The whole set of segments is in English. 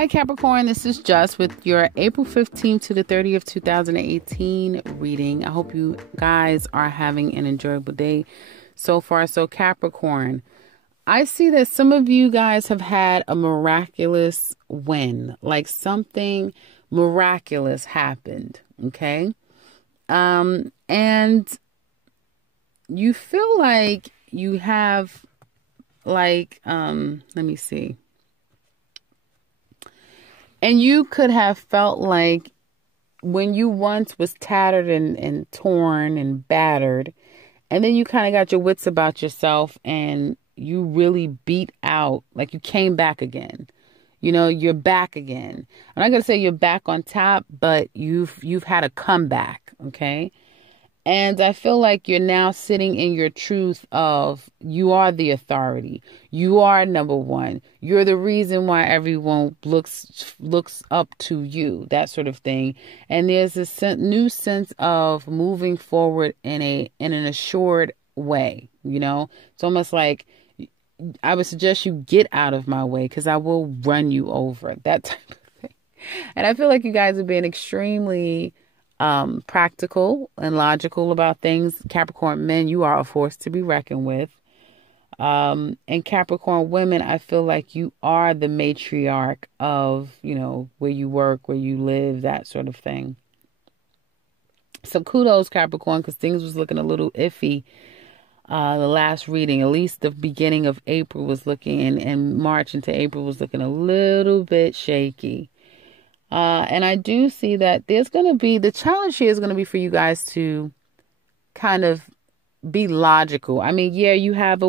Hi Capricorn, this is Just with your April 15th to the 30th, 2018 reading. I hope you guys are having an enjoyable day so far. So Capricorn, I see that some of you guys have had a miraculous win, like something miraculous happened, okay? And you feel like you have let me see. And you could have felt like when you once was tattered and torn and battered, and then you kind of got your wits about yourself and you really beat out, like you came back again. You know, you're back again. I'm not going to say you're back on top, but you've had a comeback, okay? And I feel like you're now sitting in your truth of you are the authority. You are number one. You're the reason why everyone looks up to you, that sort of thing. And there's a new sense of moving forward in an assured way. You know, it's almost like I would suggest you get out of my way because I will run you over, that type of thing. And I feel like you guys are being extremely practical and logical about things. Capricorn men, you are a force to be reckoned with. And Capricorn women, I feel like you are the matriarch of, you know, where you work, where you live, that sort of thing. So kudos, Capricorn, because things was looking a little iffy. The last reading, at least the beginning of April was looking, and March into April was looking a little bit shaky. And I do see that there's going to be, the challenge here is going to be for you guys to kind of be logical. I mean, yeah, you've had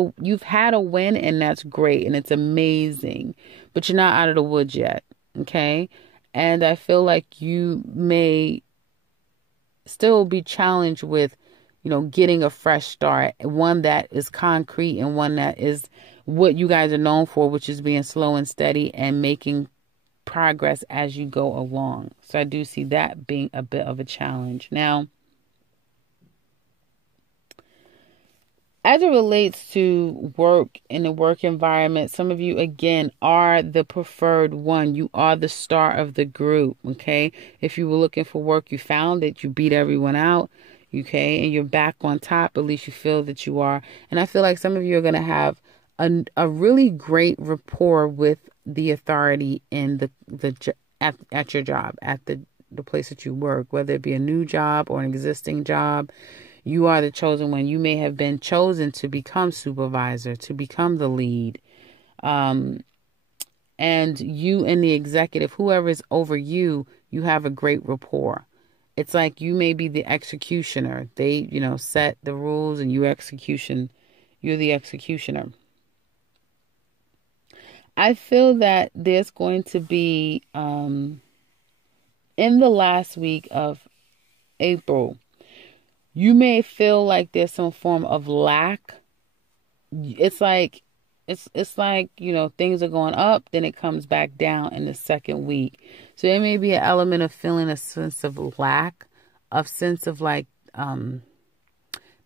a win and that's great and it's amazing, but you're not out of the woods yet. Okay. And I feel like you may still be challenged with, you know, getting a fresh start, one that is concrete and one that is what you guys are known for, which is being slow and steady and making progress as you go along. So I do see that being a bit of a challenge. Now, as it relates to work in the work environment, some of you, again, are the preferred one. You are the star of the group, okay? If you were looking for work, you found it. You beat everyone out, okay? And you're back on top. At least you feel that you are. And I feel like some of you are going to have a really great rapport with the authority in at your job, at the place that you work, whether it be a new job or an existing job. You are the chosen one. You may have been chosen to become supervisor, to become the lead. And you and the executive, whoever is over you, you have a great rapport. It's like you may be the executioner. They, you know, set the rules and you're the executioner. I feel that there's going to be, in the last week of April, you may feel like there's some form of lack. It's like, you know, things are going up, then it comes back down in the second week. So there may be an element of feeling a sense of lack, a sense of like,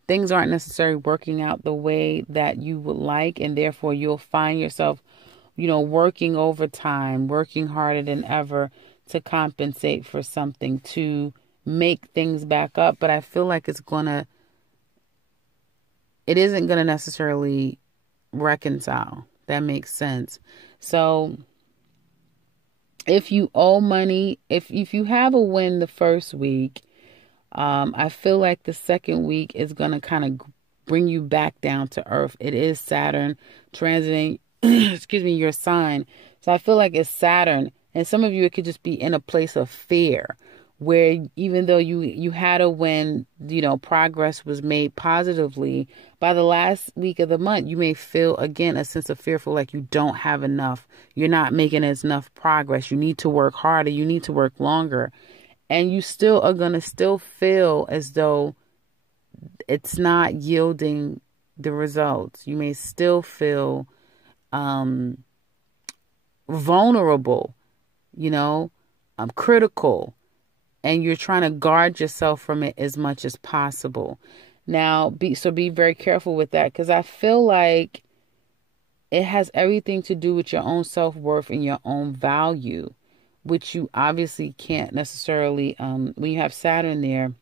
things aren't necessarily working out the way that you would like. And therefore you'll find yourself, you know, working overtime, working harder than ever to compensate for something, to make things back up. But I feel like it isn't going to necessarily reconcile. That makes sense. So if you owe money, if you have a win the first week, I feel like the second week is going to kind of bring you back down to earth. It is Saturn transiting your sign. So I feel like it's Saturn. And some of you, it could just be in a place of fear where even though you had a win, you know, progress was made positively, by the last week of the month, you may feel again a sense of fearful, like you don't have enough. You're not making enough progress. You need to work harder. You need to work longer. And you still are going to still feel as though it's not yielding the results. You may still feel vulnerable, you know, critical, and you're trying to guard yourself from it as much as possible. Now, be very careful with that, because I feel like it has everything to do with your own self-worth and your own value, which you obviously can't necessarily, when you have Saturn there,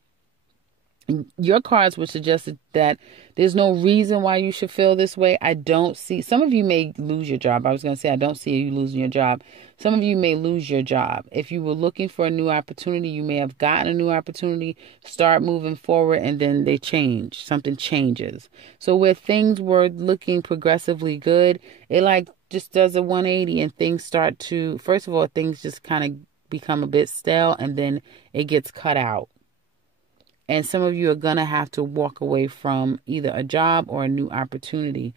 your cards would suggest that there's no reason why you should feel this way. I don't see, some of you may lose your job. I was going to say, I don't see you losing your job. Some of you may lose your job. If you were looking for a new opportunity, you may have gotten a new opportunity, start moving forward, and then they change. Something changes. So where things were looking progressively good, it like just does a 180 and things start to, first of all, things just kind of become a bit stale and then it gets cut out. And some of you are going to have to walk away from either a job or a new opportunity.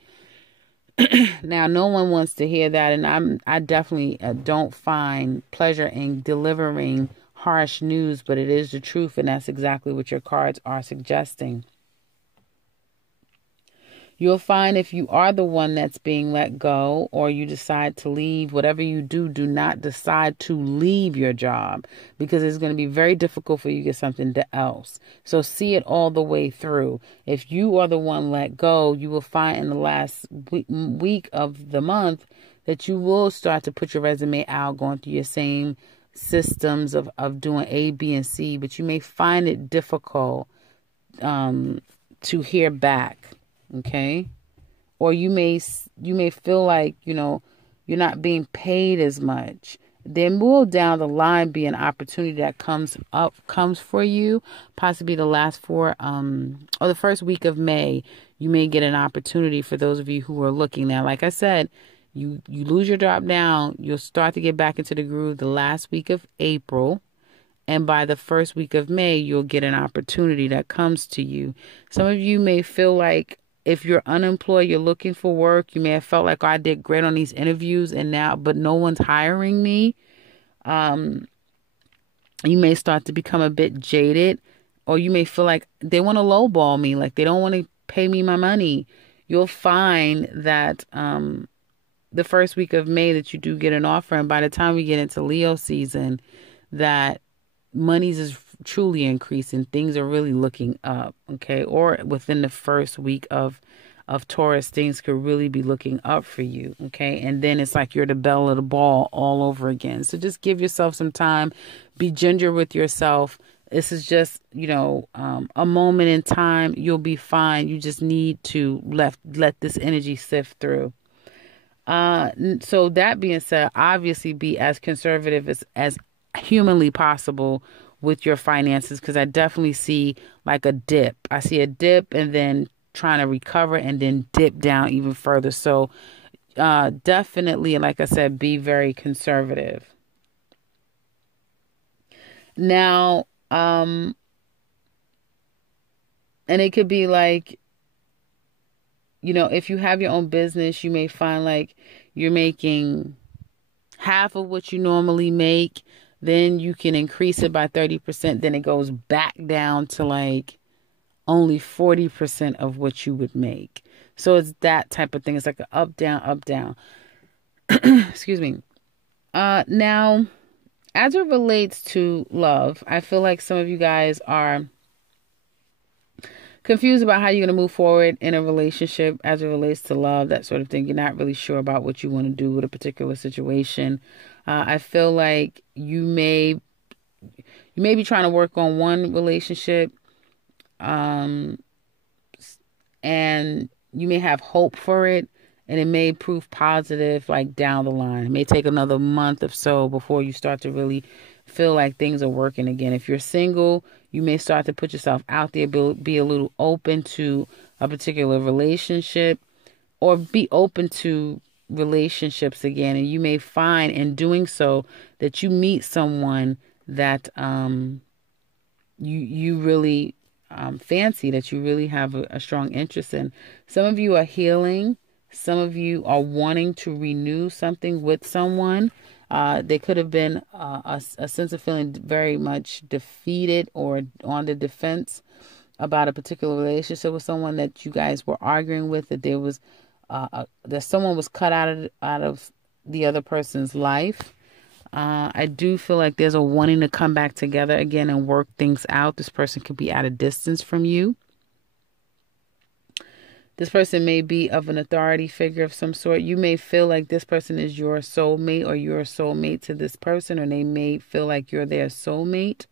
Now, no one wants to hear that. And I definitely don't find pleasure in delivering harsh news, but it is the truth. And that's exactly what your cards are suggesting. You'll find if you are the one that's being let go or you decide to leave, whatever you do, do not decide to leave your job because it's going to be very difficult for you to get something else. So see it all the way through. If you are the one let go, you will find in the last week of the month that you will start to put your resume out, going through your same systems of doing A, B, and C, but you may find it difficult to hear back. Okay. Or you may feel like, you're not being paid as much. There will down the line be an opportunity that comes for you, possibly the last or the first week of May. You may get an opportunity for those of you who are looking now. Like I said, you lose your job now, you'll start to get back into the groove the last week of April. And by the first week of May, you'll get an opportunity that comes to you. Some of you may feel like, if you're unemployed, you're looking for work, you may have felt like, oh, I did great on these interviews but no one's hiring me. You may start to become a bit jaded, or you may feel like they want to lowball me, like they don't want to pay me my money. You'll find that the first week of May that you do get an offer, and by the time we get into Leo season, that money's is truly increasing. Things are really looking up. Okay. Or within the first week of Taurus, things could really be looking up for you. Okay. And then it's like you're the belle of the ball all over again. So just give yourself some time, be ginger with yourself. This is just, a moment in time. You'll be fine. You just need to let this energy sift through. So that being said, obviously be as conservative as humanly possible with your finances, because I definitely see like a dip. I see a dip and then trying to recover and then dip down even further. So definitely, like I said, be very conservative. Now, and it could be like, if you have your own business, you may find like you're making half of what you normally make. Then you can increase it by 30%. Then it goes back down to like only 40% of what you would make. So it's that type of thing. It's like an up, down, up, down. Excuse me. Now, as it relates to love, I feel like some of you guys are confused about how you're going to move forward in a relationship as it relates to love, that sort of thing. You're not really sure about what you want to do with a particular situation. I feel like you may be trying to work on one relationship, and you may have hope for it, and it may prove positive like down the line. It may take another month or so before you start to really feel like things are working again. If you're single, you may start to put yourself out there, be a little open to a particular relationship, or be open to relationships again. And you may find in doing so that you meet someone that you really fancy, that you really have a strong interest in. Some of you are healing. Some of you are wanting to renew something with someone. There could have been a sense of feeling very much defeated or on the defense about a particular relationship with someone that you guys were arguing with, that there was that someone was cut out of the other person's life. I do feel like there's a wanting to come back together again and work things out. This person could be at a distance from you. This person may be of an authority figure of some sort. You may feel like this person is your soulmate, or you're a soulmate to this person, or they may feel like you're their soulmate.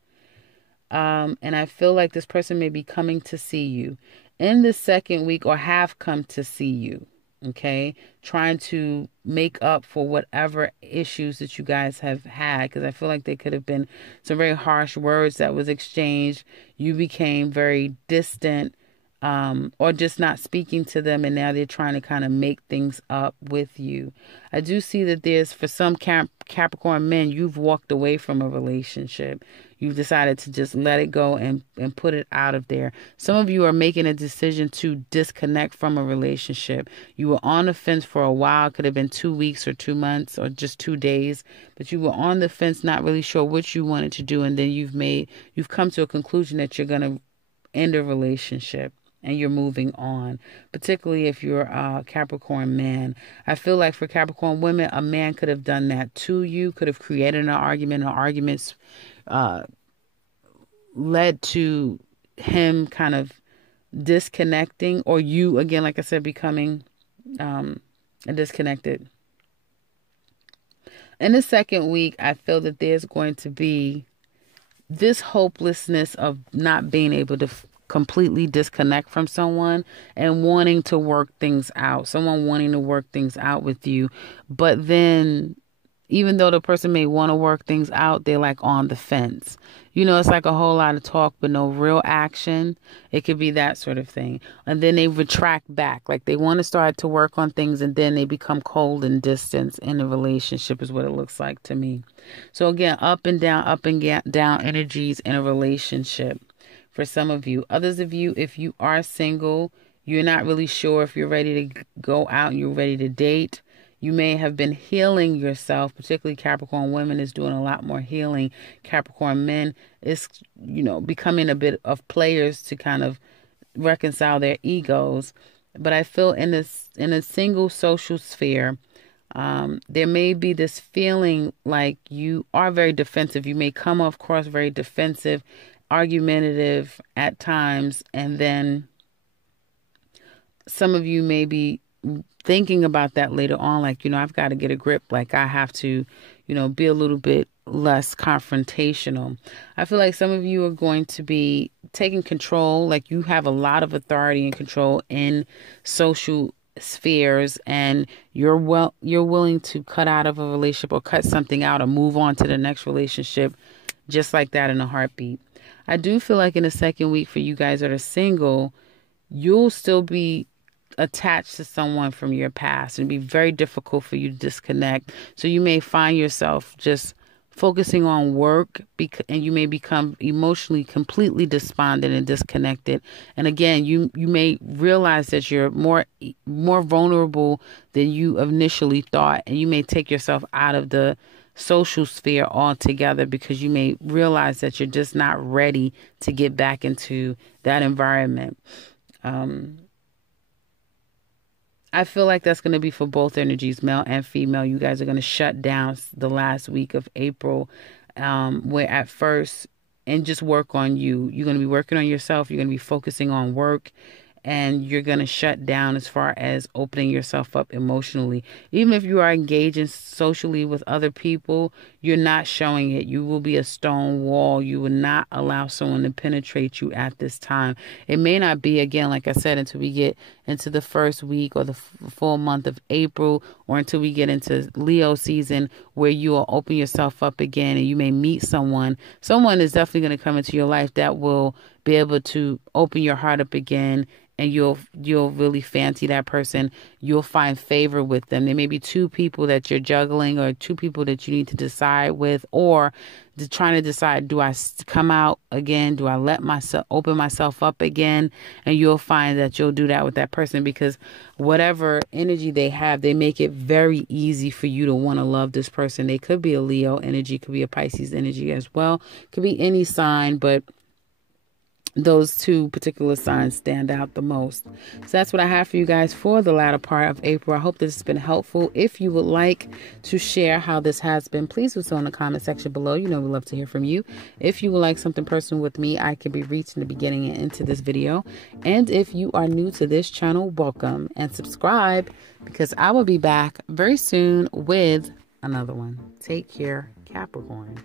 And I feel like this person may be coming to see you in the second week, or have come to see you. Okay, trying to make up for whatever issues that you guys have had, because I feel like there could have been some very harsh words that was exchanged. You became very distant, or just not speaking to them, and now they're trying to kind of make things up with you. I do see that there's, for some Capricorn men, you've walked away from a relationship. You've decided to just let it go and put it out of there. Some of you are making a decision to disconnect from a relationship. You were on the fence for a while. It could have been 2 weeks or 2 months or just 2 days, but you were on the fence, not really sure what you wanted to do. And then you've come to a conclusion that you're going to end a relationship and you're moving on, particularly if you're a Capricorn man. I feel like for Capricorn women, a man could have done that to you, could have created an argument, and arguments led to him kind of disconnecting, or you, again, like I said, becoming disconnected. In the second week, I feel that there's going to be this hopelessness of not being able to completely disconnect from someone and wanting to work things out. Someone wanting to work things out with you. But then, even though the person may want to work things out, they're like on the fence. It's like a whole lot of talk, but no real action. It could be that sort of thing. And then they retract back. Like they want to start to work on things, and then they become cold and distant in a relationship is what it looks like to me. So again, up and down energies in a relationship for some of you. Others of you, if you are single, you're not really sure if you're ready to go out and you're ready to date. You may have been healing yourself, particularly Capricorn women is doing a lot more healing. Capricorn men is, becoming a bit of players to kind of reconcile their egos. But I feel in a single social sphere, there may be this feeling like you are very defensive. You may come across very defensive, argumentative at times, and then some of you may be thinking about that later on, like, I've got to get a grip, like I have to, be a little bit less confrontational. I feel like some of you are going to be taking control, like you have a lot of authority and control in social spheres, and you're willing to cut out of a relationship or cut something out or move on to the next relationship just like that in a heartbeat. I do feel like in the second week for you guys that are single, you'll still be attached to someone from your past, and it'd be very difficult for you to disconnect. So you may find yourself just focusing on work, and you may become emotionally completely despondent and disconnected. And again, you may realize that you're more vulnerable than you initially thought, and you may take yourself out of the social sphere altogether because you may realize that you're just not ready to get back into that environment. I feel like that's going to be for both energies, male and female. You guys are going to shut down the last week of April, where at first, and just work on you. You're going to be working on yourself. You're going to be focusing on work, and you're going to shut down as far as opening yourself up emotionally. Even if you are engaging socially with other people, you're not showing it. You will be a stone wall. You will not allow someone to penetrate you at this time. It may not be, again, like I said, until we get into the first week or the full month of April, or until we get into Leo season, where you will open yourself up again and you may meet someone. Someone is definitely going to come into your life that will be able to open your heart up again, and you'll really fancy that person. You'll find favor with them. There may be 2 people that you're juggling, or 2 people that you need to decide with, or trying to decide, do I come out again? Do I let myself open myself up again? And you'll find that you'll do that with that person, because whatever energy they have, they make it very easy for you to want to love this person. They could be a Leo energy, could be a Pisces energy as well, could be any sign, but those two particular signs stand out the most. So that's what I have for you guys for the latter part of April. I hope this has been helpful. If you would like to share how this has been, please do so in the comment section below. You know we love to hear from you. If you would like something personal with me, I can be reached in the beginning and into this video. And if you are new to this channel, welcome and subscribe, because I will be back very soon with another one. Take care, Capricorn.